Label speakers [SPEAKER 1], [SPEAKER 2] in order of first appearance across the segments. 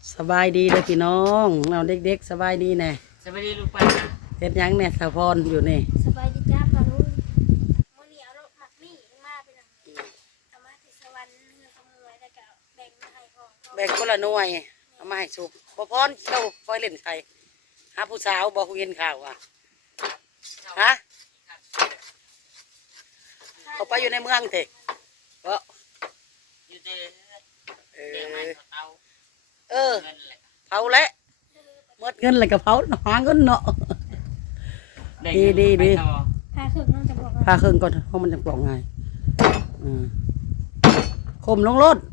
[SPEAKER 1] สบายดีเลยพี่น้องเราเด็กๆสบายดีแน่
[SPEAKER 2] สวัสดีลูกไปนะ
[SPEAKER 1] เฮ็ดหยังเนี่ยสะพรอยู่นี่
[SPEAKER 3] สบายดีจ้าปาลุงมื้อนี้เอารถหมักมี่มาเป็นอย่างนี้เอามาที่สวรรค์เนื้อขโมยแล้วก็แบ่งมาให้พ่อ
[SPEAKER 1] แบ่งคนละหน่วยเอามาให้สุกบ่พรเจ้าคอยเล่นใครหาผู้สาวบ่คุยกันข่าวอ่ะฮะเขาไปอยู่ในเมืองเถอะบ่
[SPEAKER 2] อยู่เด้
[SPEAKER 1] เอ
[SPEAKER 2] เลี้ยงไม้
[SPEAKER 1] อ
[SPEAKER 2] เตา
[SPEAKER 1] เออ
[SPEAKER 2] เงินแหละ
[SPEAKER 1] เผาแล้วหมดเงินเลยก็เผาหาเงินเนาะ ดี
[SPEAKER 3] พาขึ้นน้องจะบอกว่า
[SPEAKER 1] พาเครื่องก่อนเพราะมันจะปลอกง่ายคมลงรถ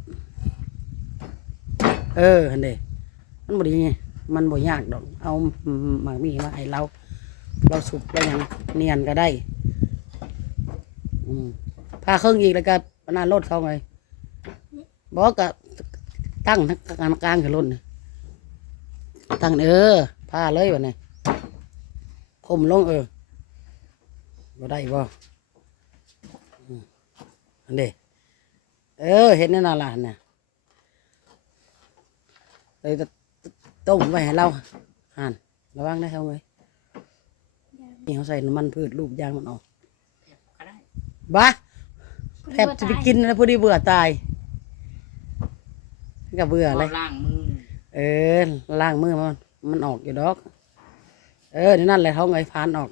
[SPEAKER 1] อันเดมันบ่ดีไงมันบ่ยากดอกเอาหมากมีมาให้เราสุกแล้วยังเนียนก็ได้พาเครื่องอีกแล้วก็หน้ารถเขาไงบอกก็ตั้งทั้งกลางกับรถตั้งพาเลยวันนี้คมลงบ่ได้บ่อันเดเห็นแน่นอนล่ะเนี่ยเลยต้มไว้ให้เราหั่นระวังได้เท่าไงนี่เขาใส่น้ำมันพืชรูปยางมันออก
[SPEAKER 2] ก็ได้
[SPEAKER 1] บ้าแทบจะไปกินแล้วพอดีเบื่อตายก็เบื่อเลย
[SPEAKER 2] ล่างมือ
[SPEAKER 1] ล้างมือมันออกอยู่ดอกนี่นั่นแหละเขาไงพานออก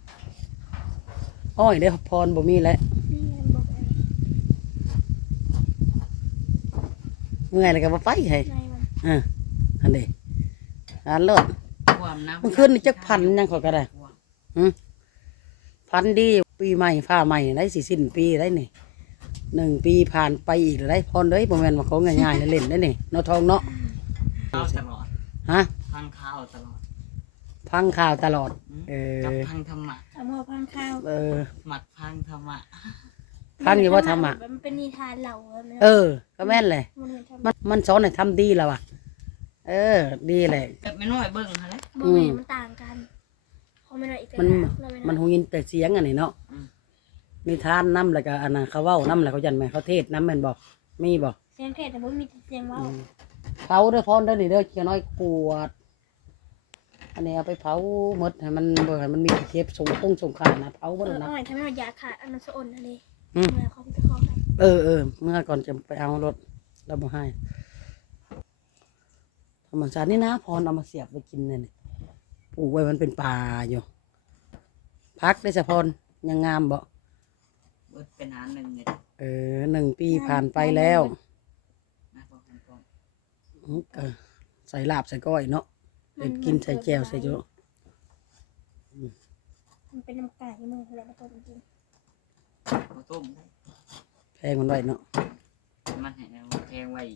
[SPEAKER 1] อ้อยได้พรบ่มีแล้ว
[SPEAKER 3] นี่บอกไอ้
[SPEAKER 1] เมื่อยเลยก็มาไฟให้
[SPEAKER 3] ในมัน
[SPEAKER 1] อันเดอันเลิศ
[SPEAKER 2] ความน้ำ
[SPEAKER 1] มันขึ้นนี่จักพันยังเขาก็ได้พันดีปีใหม่ฟ้าใหม่ได้สิสิ้นปีได้นี่1 ปีผ่านไปอีกได้พรเลยประมาณว่าเขาง่ายๆเล่นได้นี่เนาะทองเนาะ
[SPEAKER 2] ข้าวตลอด
[SPEAKER 1] ฮะ
[SPEAKER 2] พังข้าวตลอด
[SPEAKER 1] พังข่าวตลอด
[SPEAKER 2] กับพังธรรมะ
[SPEAKER 3] เอามาพังข้าว
[SPEAKER 2] หมักพังธรรมะ
[SPEAKER 1] พังอยู่ว่าทำอ่ะ
[SPEAKER 3] มันเป็นนิทานเหล่า
[SPEAKER 1] ก็แม่นเลย
[SPEAKER 3] มันเป็นธรรมะ
[SPEAKER 1] มันสอนให้ทำดีแล้วอ่ะดีเลย
[SPEAKER 2] แต่ไม่น้อยเบิ่งฮะเลย
[SPEAKER 3] บ่แม่นมันต่างกันเขาไม่ได้อีก
[SPEAKER 1] มันหูยินแต่เสียงอันนี้เนาะมีทานน้ำแล้วก็อันนั้นเขาเว้าน้ำแล้วเขายันไหมเขาเทศน้ำแม่นบอกมีบอก
[SPEAKER 3] เสียงเทศแต่บ่มีเสียงเว้า
[SPEAKER 1] เผาเด้อพรเด้อนี่เด้อเขียน้อยปวดอันนี้เอาไปเผาหมดให้มันบ่ให้มันมีเก็บส่งขานะเผาหมดนะ
[SPEAKER 3] อ้อยทำให้มันยาขาดอันนั้นสะอ่อนอันนี้
[SPEAKER 1] อืม
[SPEAKER 3] เมื่อเขาไปขอให้
[SPEAKER 1] เมื่อก่อนจะไปเอารถเราบ่ให้ธรรมชาตินี่นะพรเอามาเสียบไปกินเนี่ยปลูกไว้มันเป็นป่าอยู่พักได้สะพรยังงามบ่
[SPEAKER 2] เบิดเป็นหาหนึ่งเนี่ย
[SPEAKER 1] 1 ปีผ่านไปแล้ว
[SPEAKER 2] นะพอกันก่อน
[SPEAKER 1] ใส่ลาบใส่ก้อยเนาะเด็ดกินใส่แจ่วใส่โจ๊
[SPEAKER 3] มันเป็นน้ำไก่มืออะไรมาต้มจริง
[SPEAKER 2] ข้าวต้มได้
[SPEAKER 1] แพงมันไว้เนาะ
[SPEAKER 2] มันให้แพงไว้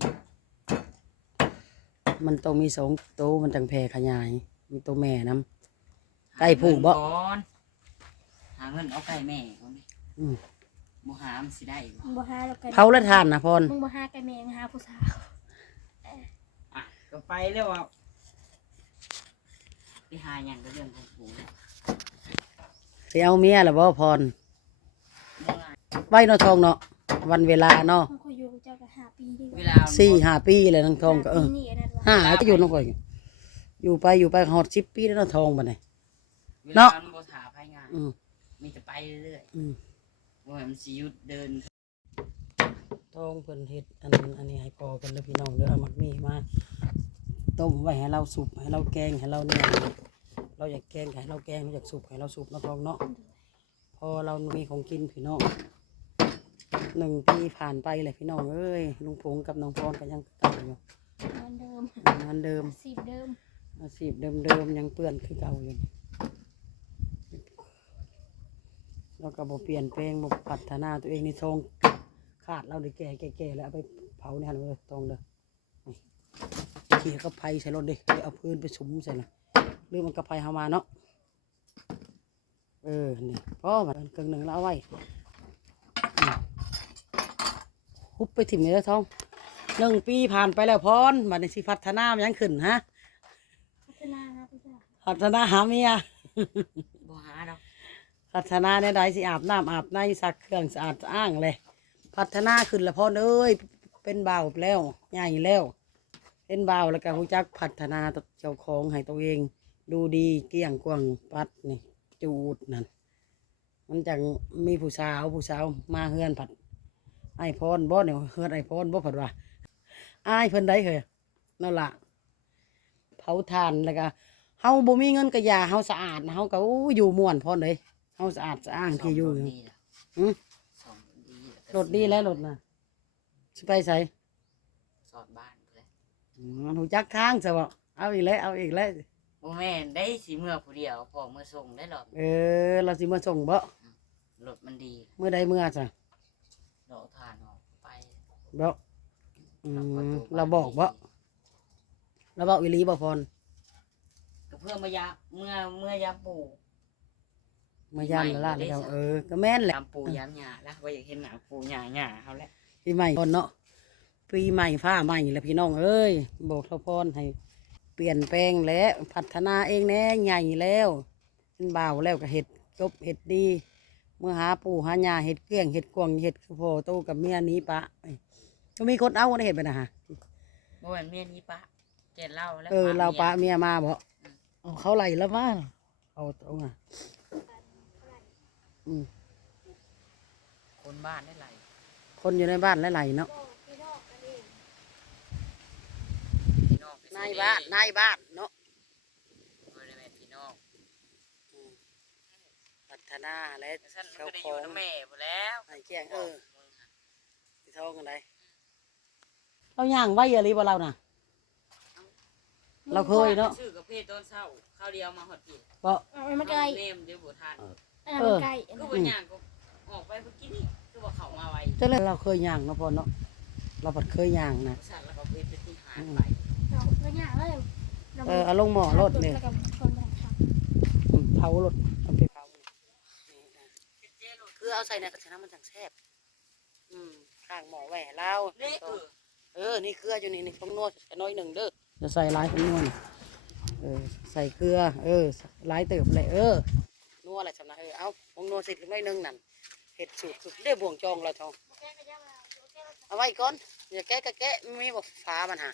[SPEAKER 1] มันต้องมี2 ตัวมันจังแพร่ขยาย มีตัวแม่น้ำไก่ผูกบ่
[SPEAKER 2] หาเงินเอาไก่แม่ก่อนดิบ่หามันสิได้บ่
[SPEAKER 3] มึงบ่หาแล้วกัน
[SPEAKER 1] เผาและทานนะพร
[SPEAKER 3] มึงบ่หาไก่แมงหาผู้สาว
[SPEAKER 2] อ่ะก็ไปแล้วอ่ะไปหาอย่างก็เรื่องของกู
[SPEAKER 1] สิเอาเมียล่ะบ่พรไว้เนาะทองเนาะวันเวลาเนาะ
[SPEAKER 3] มึงคอยอยู่กับเจ้าก็5 ปีดีก
[SPEAKER 2] เว
[SPEAKER 3] ว่า
[SPEAKER 2] ลา
[SPEAKER 1] 4-5 ปีเลยทั้งทองก็
[SPEAKER 3] ปีนี่อันนั้นว่า
[SPEAKER 1] 5ก็อยู่น้องข่อยอยู่ไปฮอด10 ปีแล้วเนาะทองบัดนี้
[SPEAKER 2] เวลา
[SPEAKER 1] เนาะ
[SPEAKER 2] มันบ่ถาภายงาน
[SPEAKER 1] อืม
[SPEAKER 2] มีแต่ไปเรื่อย
[SPEAKER 1] อืม
[SPEAKER 2] ๆว่ามันสิหยุดเดิน
[SPEAKER 1] ทองเพิ่นเฮ็ดอันนี้ให้พอเพิ่นเด้อพี่น้องเด้อเอามักมีมาต้มไว้ให้เราสุกให้เราแกงให้เราเนี่ยเราอยากแกงให้เราแกงเราอยากสุกให้เราสุกเนาะทองเนาะพอเรามีของกินพี่น้อง1 ปีผ่านไปเลยพี่น้องเอ้ยลุงพงกับน้องพรก็ยังเก่าอยู่
[SPEAKER 3] เหมือนเดิม
[SPEAKER 1] งานเดิม
[SPEAKER 3] สิบเดิม
[SPEAKER 1] อาชีพเดิมๆยังเปื้อนคือเก่าอยู่แล้วก็บ่เปลี่ยนแปลงบ่พัฒนาตัวเองในทองขาดเราได้แก่แล้วเอาไปเผาเนี่ยเลยทองเด้อนี่ขี่กระไพใส่รถดิเอาพื้นไปสุมใส่เลยหรือมันกระไพเฮามาเนาะนี่ก็มาเกิน1แล้วเอาไว้ฮุบไปถิ่มเลยทอง1 ปีผ่านไปแล้วพรบัดนี้สิพัฒนามันยังขึ้นฮะ
[SPEAKER 3] พัฒนาครับพี่จ้า
[SPEAKER 1] พัฒนาหาเมีย
[SPEAKER 2] บ่หาดอก
[SPEAKER 1] พัฒนาในใดสิอาบน้ำอาบในซักเครื่องสะอาดสะอ้างเลยพัฒนาขึ้นละพ่อเอ้ยเป็นบ่าวแล้วใหญ่แล้วเป็นบ่าวแล้วก็รู้จักพัฒนาเจ้าของให้ตัวเอง ดูดีเกลี้ยงกวางปัดนี่จูดนั่นมันจังมีผู้สาวมาเฮือนผัดไอ้พรบ่เนี่ยเฮือนไอ้พรบ่ผัดว่าอ้ายเพิ่นได้เหรอนั่นล่ะเผาถ่านแล้วก็เฮาบ่มีเงินก็อย่าเฮาสะอาดนะเฮาก็อู้อยู่ม่วนพรเลยเฮาสะอาดสะอ้างที่อยู่
[SPEAKER 2] ดีล่ะ
[SPEAKER 1] หึ
[SPEAKER 2] ซ่อมดี
[SPEAKER 1] รถดีแล้วรถน่ะสิไปไส
[SPEAKER 2] สอดบ้านเลย
[SPEAKER 1] หูจักทางซะบ่เอาอีกแล้วเอาอีกแล้ว
[SPEAKER 2] บ่แม่นได้สิเมื่อผู้เดียวพอเมื่อส่งได้หรอก
[SPEAKER 1] เราสิมาส่งบ่
[SPEAKER 2] รถมันดี
[SPEAKER 1] เมื่อใดเมื่อจ้ะ
[SPEAKER 2] ดอกทานออกไป
[SPEAKER 1] บ่เราบอกบ่เราบอกวิลีบ่พร
[SPEAKER 2] ก็เพื่อมายาเมื่อยามปู่
[SPEAKER 1] มายามละแล้วก็แม่นแหละ
[SPEAKER 2] ยามปู่ยามหญ้าแล้วว่าอยากเห็นหน้าปู่หญ้าเขาแหละ
[SPEAKER 1] ปีใหม่พรเนาะปีใหม่ฟ้าใหม่แล้วพี่น้องเอ้ยบอกทพรให้เปลี่ยนแปลงแล้วพัฒนาเองแน่ใหญ่แล้วเป็นบ่าวแล้วก็เฮ็ดจบเฮ็ดดี เมื่อหาปู่หาย่าเฮ็ดเกลี้ยงเฮ็ดกวางเฮ็ดคือพ่อโตกับเมียหนี้ปะก็มีคนเอาได้เฮ็ดไปนะฮะ
[SPEAKER 2] บ่แม่นเมียนี้ปะแกเล่าแล้ว
[SPEAKER 1] เราปะเมียมาบ่เอาเขาไล่แล้วมาเอาตรงอ่ะ
[SPEAKER 2] คนบ้านได้ไร
[SPEAKER 1] คนอยู่ในบ้านหลายๆเนาะ
[SPEAKER 3] บอกพี่น้องกันเอง
[SPEAKER 2] พี่น้องไป
[SPEAKER 1] นายบ้านเนาะ
[SPEAKER 2] บ่ได้แม่พี่น้อง
[SPEAKER 1] พัฒนาและ
[SPEAKER 2] แต่ฉันมันก็ได้อยู่นำแม่พุ่นแล้ว
[SPEAKER 1] ไอ้แจ้งที่ท้องกันได้เราย่างไว้อะไรบ่เราน่ะ เราเคยเนาะ
[SPEAKER 2] ซื้อกาแฟตอนเช้าข้าวเดียวมาฮอดพี่
[SPEAKER 1] บ่
[SPEAKER 3] มันไกล
[SPEAKER 2] เมมเดี๋ยวบ่ทัน
[SPEAKER 3] อันนั้นมันไกล
[SPEAKER 2] ก็บ่ย่างก็ออกไปเมื่อกี้นี่คือว่าเขามาไว
[SPEAKER 1] จังเลยเราเคยย่างเนาะพ่อเนาะเราผัดเคยย่างนะ
[SPEAKER 2] สัตว์แล้วก็ไปที่หารไป
[SPEAKER 3] เราเราอยากแล้ว
[SPEAKER 1] เอาลงหม้อรถเลย
[SPEAKER 3] แล้วก็ชนไปทาง
[SPEAKER 1] เผารถเอาไปเผาคือเอาใส่ในกระชนะมันจังแซ่บข้างหม้อแหว่เรา
[SPEAKER 2] นี่
[SPEAKER 1] นี่เกลืออยู่นี่ผงนัวน้อยหนึ่งเด้อจะใส่หลายผงนัวนี่ใส่เกลือหลายเติบเลยนัวอะไรสำนักเอาผงนัวสิน้อยหนึ่งนั่นเห็ดสูตรสุดได้บ่วงจองเราทองเอาไว้ก่อนอย่าแกะก็แกะไม่มีบอกฟ้ามันหา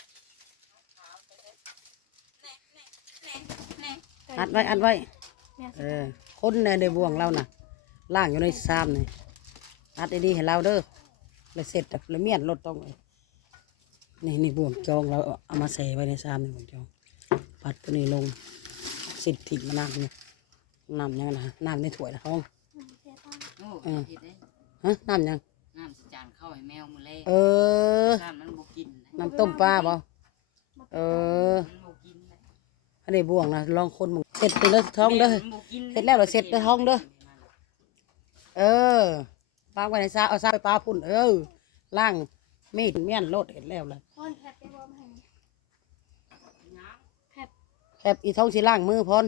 [SPEAKER 1] อัดไว้คนในบ่วงเราน่ะล่างอยู่ในซ้ำนี่อัดดีๆให้เราเด้อแล้วเสร็จแล้วเมียนรถต้องนี่บ่วงจองเราเอามาใส่ไว้ในซ้ำนี่บ่วงจองปัดตัวนี้ลงสิถิ่มน้ำนี่น้ำยังนะน้ำในถ้วยนะท้อง
[SPEAKER 2] โอ้ผิดเลย
[SPEAKER 1] น้ำยัง
[SPEAKER 2] น้ำจานเข้าให้แมวมื้อแรก น้ำมันบ่กิน
[SPEAKER 1] น้ำต้มปลาบ่
[SPEAKER 2] มันบ่กินเลย
[SPEAKER 1] อันนี้บ่วงนะลองคนมึงเสร็จไปเลยท้องเด้อเสร็จแล้วเราเสร็จได้ท้องเด้อปลาไว้ในซาเอาซาไปปลาพุ่นล่างมีดเมียนโลดเห็นแล้วเลย
[SPEAKER 3] คนแผลไปบอมให้
[SPEAKER 1] แคบอีท้องสิล่างมือพร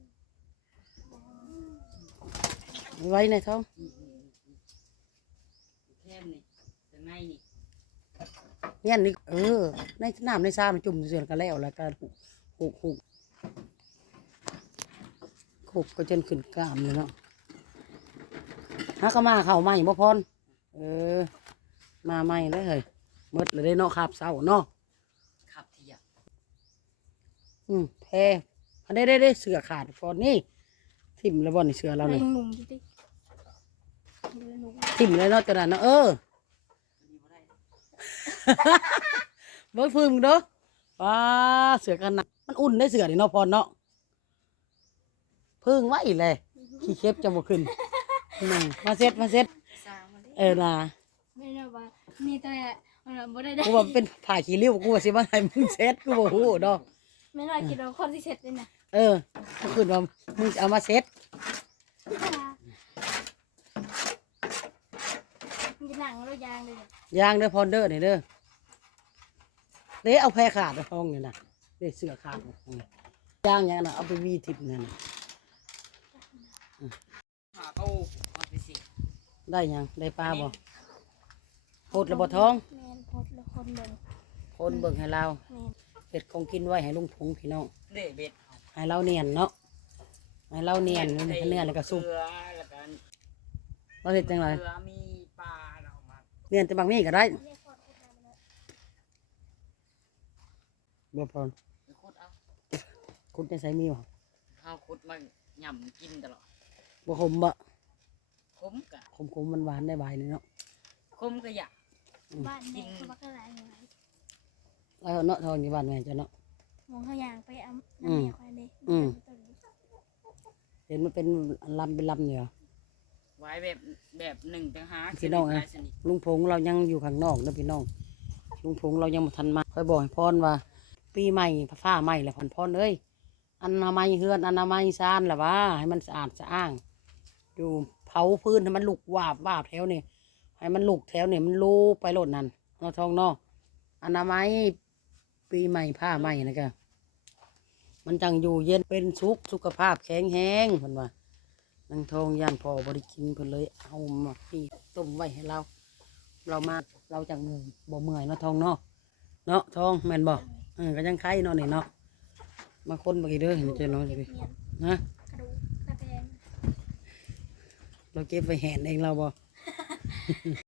[SPEAKER 1] ไว้ในท้อง
[SPEAKER 2] แค่นี้แต่ในนี่
[SPEAKER 1] เมียนนี่ในน้ำในซามันจุ่มเสือกันแล้วแล้วก็หุกก็จนขึ้นกล้ามเลยเนาะฮักก็มาเข้าใหม่บ่พรมาใหม่เลยเฮ้ยหมดเลยได้เนาะครับเศร้าเนาะ
[SPEAKER 2] ขับเทียบ
[SPEAKER 1] แพ้อันได้เสือขาดพรนี่ทิ่มแล้วบ่นี่เสือเรา
[SPEAKER 3] เรา
[SPEAKER 1] เลย
[SPEAKER 3] หนุ่มจริง
[SPEAKER 1] ทิ่มเลยเนาะตัวนั้นเนาะเบิ่งฟืมเด้อว้าเสือกันหนักมันอุ่นได้เสือนี่เนาะพรเนาะพึ่งไว้เลยขี้เข็บจะบ่ขึ้นมาเซ็ต
[SPEAKER 3] สาวมาดิ
[SPEAKER 1] น่ะ
[SPEAKER 3] ไม่รู้ว่ามีแต่บ่ได้
[SPEAKER 1] กูว่าเป็นผ่าขี้ริ้วกูว่าสิมาให้มึงเซ็ตกูบ่ฮู้ดอก
[SPEAKER 3] ไม่รู้คิดว่าคนที่เสร็จเลยนะ
[SPEAKER 1] กูขึ้นว่ามึงเอามาเซ็ต
[SPEAKER 3] มันจะหนังเรายางเลย
[SPEAKER 1] ยางเด้อพรเด้อนี่เด้อเด้เอาแพรขาดท้องนี่น่ะเด้เสือขาดยางอย่างน่ะเอาไปวีทิพนั่นน่ะ
[SPEAKER 2] หาตู้เอาไปสิ
[SPEAKER 1] ได้ยังได้ปลาบ่โพดระบ่ท้อง
[SPEAKER 3] แมนพดแล้วคนเบิ่ง
[SPEAKER 1] คนเบิ่งให้เรา
[SPEAKER 3] แมน
[SPEAKER 1] เฮ็ดของกินไว้ให้ลุงพงพี่น้อง
[SPEAKER 2] เด้เบ็ด
[SPEAKER 1] ให้เราเนียนเนาะให้เราเนียนเนื้อแล้วก็สุก
[SPEAKER 2] เกลือแล้วก็
[SPEAKER 1] เราเฮ็ดจังได
[SPEAKER 2] เกลือมีปลาเรามา
[SPEAKER 1] เนียนแต่บางมีก็ได้
[SPEAKER 3] เรียกคนคนนั้นเลย
[SPEAKER 1] บ่พอ
[SPEAKER 2] ไปขุดเอา
[SPEAKER 1] คุณได้ใส่มีบ่
[SPEAKER 2] เฮาขุดมาหย่ำกินตลอด
[SPEAKER 1] บ่ขมบ่
[SPEAKER 2] ขมกะ
[SPEAKER 1] ขมมันหวานได้ใบนี่เนาะ
[SPEAKER 2] ขมก็อยาก
[SPEAKER 3] บ้านแม่เขาบักหลายหน่อย
[SPEAKER 1] แล้วเนาะทองอยู่บ้านแม่เจ้าเนาะ
[SPEAKER 3] มองเขาอย่างไปเอาน้ำแม่ควายเด้
[SPEAKER 1] เห็นมันเป็นลำเป็นลำอยู่เหรอ
[SPEAKER 2] ไว้แบบหนึ่งต่างหาก
[SPEAKER 1] พี่น้อง
[SPEAKER 2] ห
[SPEAKER 1] นะ
[SPEAKER 2] ลายชนิด
[SPEAKER 1] ลุงพงเรายังอยู่ข้างนอกนะพี่น้องลุงพงเรายังบ่ทันมาคอยบอกให้พรว่า ปีใหม่ฟ้าใหม่แหละพรเอ้ยอนามัยเฮือนอนามัยซานล่ะว่าให้มันสะอาดสะอ้างอยู่เผาพื้นให้มันลุกวาบแถวนี่ให้มันลุกแถวนี่มันลูกไปโลดนั่นเนาะทองเนาะอนามัยปีใหม่ผ้าใหม่นะกะมันจังอยู่เย็นเป็นสุขภาพแข็งแรงเพิ่นว่านางทองย่านพอบริกินเพิ่นเลยเอามาปีต้มไว้ให้เรา เราจังบ่เมื่อยเนาะทองเนาะเนาะทองแม่นบ่ก็ยังไข่เนาะนี่เนาะมาคนบ่กี่เด้อเห็นเจ้าเนาะ
[SPEAKER 3] เก็บ
[SPEAKER 1] สิ
[SPEAKER 3] เนียน
[SPEAKER 1] นะ
[SPEAKER 3] กระดูกกระแตง
[SPEAKER 1] เราเก็บไว้แหนเองเราบ่